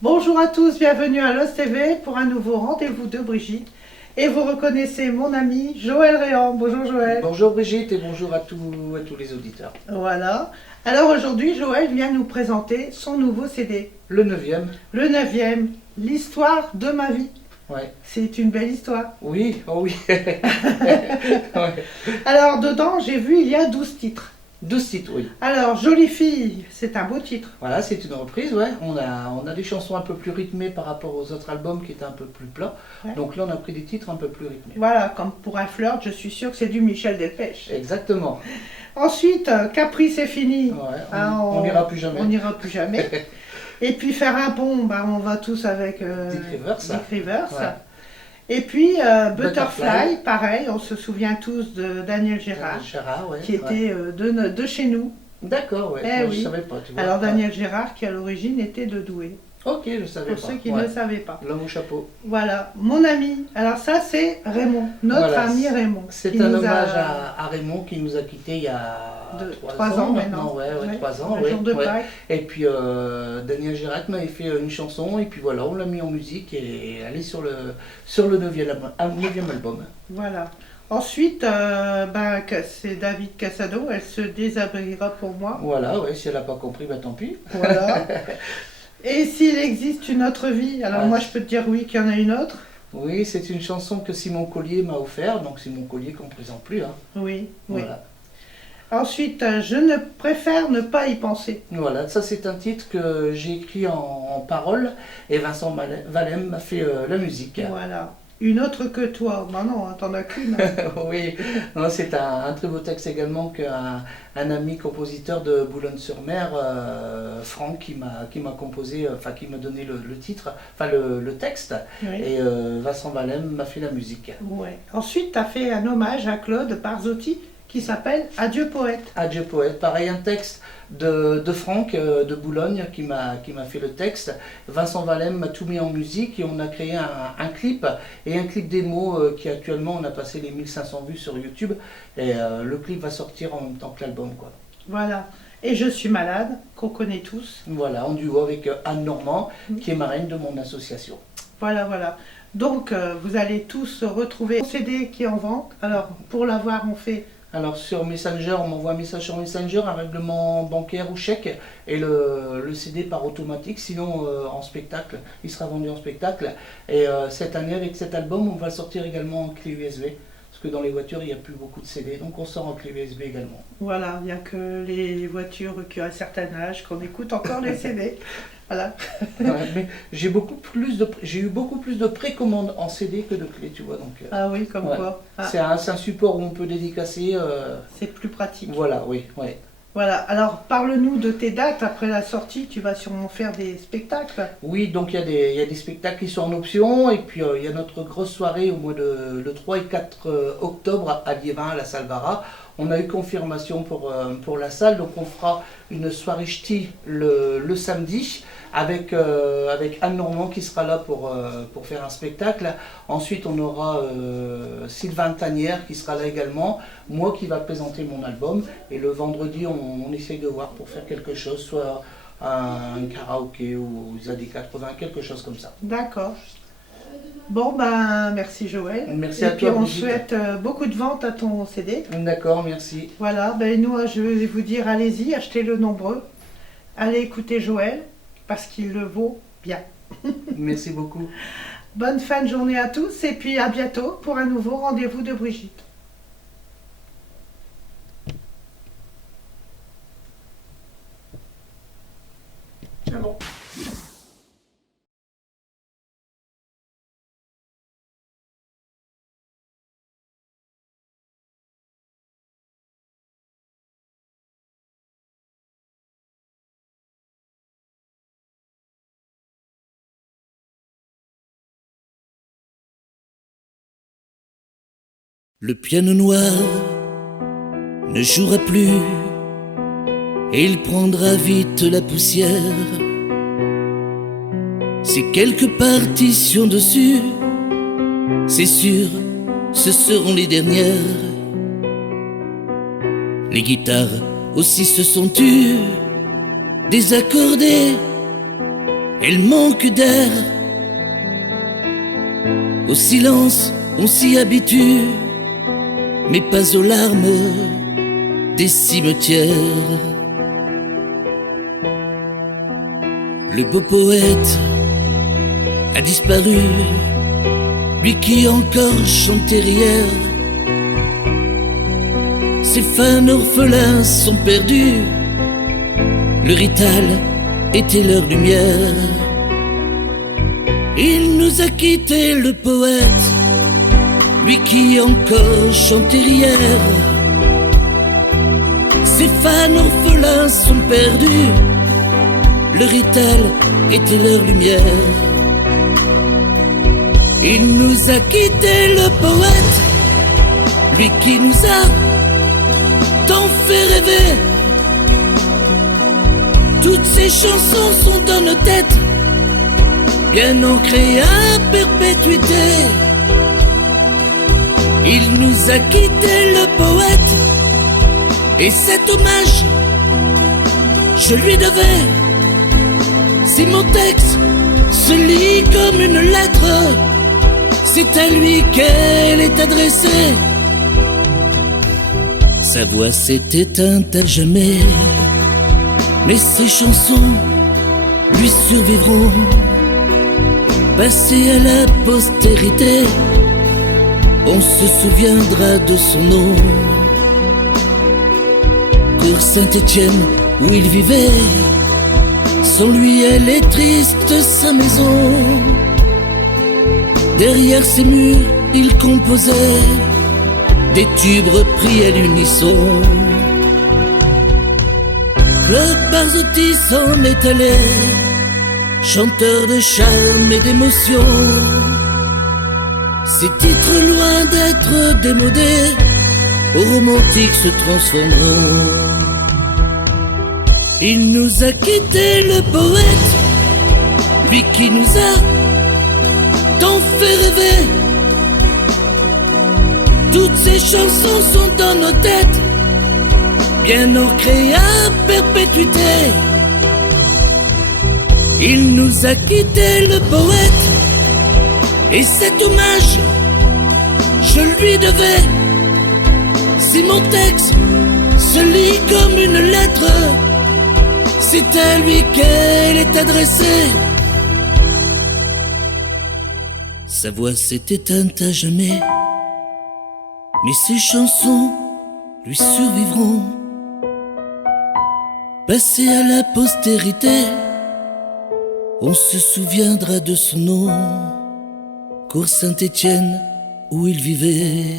Bonjour à tous, bienvenue à Lost TV pour un nouveau rendez-vous de Brigitte. Et vous reconnaissez mon ami Joël Réan. Bonjour Joël. Bonjour Brigitte et bonjour à tous les auditeurs. Voilà. Alors aujourd'hui, Joël vient nous présenter son nouveau CD. Le neuvième. Le 9e, l'histoire de ma vie. Ouais. C'est une belle histoire. Oui, oh oui. Ouais. Alors dedans, j'ai vu, il y a 12 titres. 12 titres, oui. Alors, Jolie fille, c'est un beau titre. Voilà, c'est une reprise, ouais. On a des chansons un peu plus rythmées par rapport aux autres albums qui étaient un peu plus plats. Ouais. Donc là, on a pris des titres un peu plus rythmés. Voilà, comme pour un flirt, je suis sûre que c'est du Michel Delpech. Exactement. Ensuite, Capri, c'est fini. Ouais, Hein, on n'ira plus jamais. On n'ira plus jamais. Et puis faire un pont, bah, on va tous avec Dick Rivers. Dick Rivers. Ouais. Et puis Butterfly. Butterfly, pareil, on se souvient tous de Daniel Gérard, Gérard, ouais. qui était de chez nous. D'accord, ouais. Eh Moi, oui. je savais pas, tu vois. Alors Daniel Gérard, qui à l'origine était de Douai, Ok, je savais pour pas. ceux qui Ouais. ne savaient pas. L'homme au chapeau. Voilà, mon ami. Alors ça, c'est Raymond, notre Voilà, ami Raymond. C'est qui un nous hommage a- à Raymond qui nous a quittés il y a 3 ans maintenant. Ouais, Ouais, 3 ans. le Ouais, jour de ouais. Pâques. Et puis Daniel Girac m'avait fait une chanson et puis voilà, on l'a mis en musique et elle est sur le 9e album. Voilà. Ensuite, c'est David Cassado, elle se déshabillera pour moi. Voilà, ouais, si elle n'a pas compris, bah tant pis. Voilà. Et s'il existe une autre vie, alors Ah, moi je peux te dire oui qu'il y en a une autre. Oui, c'est une chanson que Simon Collier m'a offert, donc Simon Collier qu'on ne présente plus. Hein. Oui, oui. Voilà. Ensuite, je ne préfère ne pas y penser. Voilà, ça c'est un titre que j'ai écrit en paroles et Vincent Valem m'a fait la musique. Voilà. Une autre que toi. Ben non, t'en as qu'une. Oui, non, c'est un très beau texte également qu'un ami compositeur de Boulogne-sur-Mer, Franck, qui m'a composé, enfin qui m'a donné le titre, enfin le texte, Oui. et Vincent Valem m'a fait la musique. Ouais. Ensuite, tu as fait un hommage à Claude Barzotti qui s'appelle Adieu poète. Adieu poète, pareil, un texte de Franck de Boulogne qui m'a fait le texte. Vincent Valem m'a tout mis en musique et on a créé un clip et un clip démo qui actuellement on a passé les 1500 vues sur YouTube et le clip va sortir en même temps que l'album, quoi. Voilà. Et Je suis malade, qu'on connaît tous. Voilà, en duo avec Anne Normand qui est marraine de mon association. Voilà, voilà. Donc, vous allez tous retrouver le CD qui est en vente. Alors, pour l'avoir, on fait... Alors sur Messenger, on m'envoie un message sur Messenger, un règlement bancaire ou chèque et le CD par automatique, sinon en spectacle, il sera vendu en spectacle. Et cette année avec cet album, on va le sortir également en clé USB, parce que dans les voitures il n'y a plus beaucoup de CD, donc on sort en clé USB également. Voilà, il n'y a que les voitures qui ont un certain âge qu'on écoute encore les CD. Voilà. Ouais, mais j'ai eu beaucoup plus de précommandes en CD que de clés, tu vois. Donc, Ah oui, comme ouais. quoi. Ah, c'est un support où on peut dédicacer. c'est plus pratique. Voilà, oui, ouais. Voilà, alors parle-nous de tes dates après la sortie, tu vas sûrement faire des spectacles. Oui, donc il y a des spectacles qui sont en option, et puis il y a notre grosse soirée au mois de le 3 et 4 octobre à Liévin, à la salle Bara. On a eu confirmation pour la salle, donc on fera une soirée ch'ti le samedi avec Anne Normand qui sera là pour faire un spectacle. Ensuite on aura Sylvain Tanière qui sera là également, moi qui va présenter mon album, et le vendredi on essaye de voir pour faire quelque chose, soit un karaoké ou Zadie 80, quelque chose comme ça. D'accord. Bon, ben merci Joël. Merci Et à puis toi, on Brigitte. souhaite beaucoup de ventes à ton CD. D'accord, merci. Voilà, ben nous je vais vous dire, allez-y, achetez-le nombreux. Allez écouter Joël, parce qu'il le vaut bien. Merci beaucoup. Bonne fin de journée à tous, et puis à bientôt pour un nouveau rendez-vous de Brigitte. C'est bon. Le piano noir ne jouera plus et il prendra vite la poussière. Si quelques partitions dessus, c'est sûr, ce seront les dernières. Les guitares aussi se sont tues, désaccordées, elle manque d'air. Au silence, on s'y habitue, mais pas aux larmes des cimetières. Le beau poète a disparu, lui qui encore chantait hier. Ces fans orphelins sont perdus, le rital était leur lumière. Il nous a quitté le poète, lui qui encore chantait hier. Ces fans orphelins sont perdus, le rital était leur lumière. Il nous a quitté le poète, lui qui nous a tant fait rêver. Toutes ces chansons sont dans nos têtes, bien ancrées à perpétuité. Il nous a quitté le poète, et cet hommage, je lui devais. Si mon texte se lit comme une lettre, c'est à lui qu'elle est adressée. Sa voix s'est éteinte à jamais, mais ses chansons lui survivront. Passées à la postérité, on se souviendra de son nom. Cours Saint-Étienne où il vivait, sans lui elle est triste sa maison. Derrière ses murs il composait des tubes repris à l'unisson. Claude Barzotti s'en est allé, chanteur de charme et d'émotion. Ces titres loin d'être démodés, aux romantiques se transformeront. Il nous a quitté le poète, lui qui nous a tant fait rêver. Toutes ces chansons sont dans nos têtes, bien ancrées à perpétuité. Il nous a quitté le poète, et cet hommage, je lui devais. Si mon texte se lit comme une lettre, c'est à lui qu'elle est adressée. Sa voix s'est éteinte à jamais, mais ses chansons lui survivront. Passées à la postérité, on se souviendra de son nom. Cours Saint-Étienne où il vivait.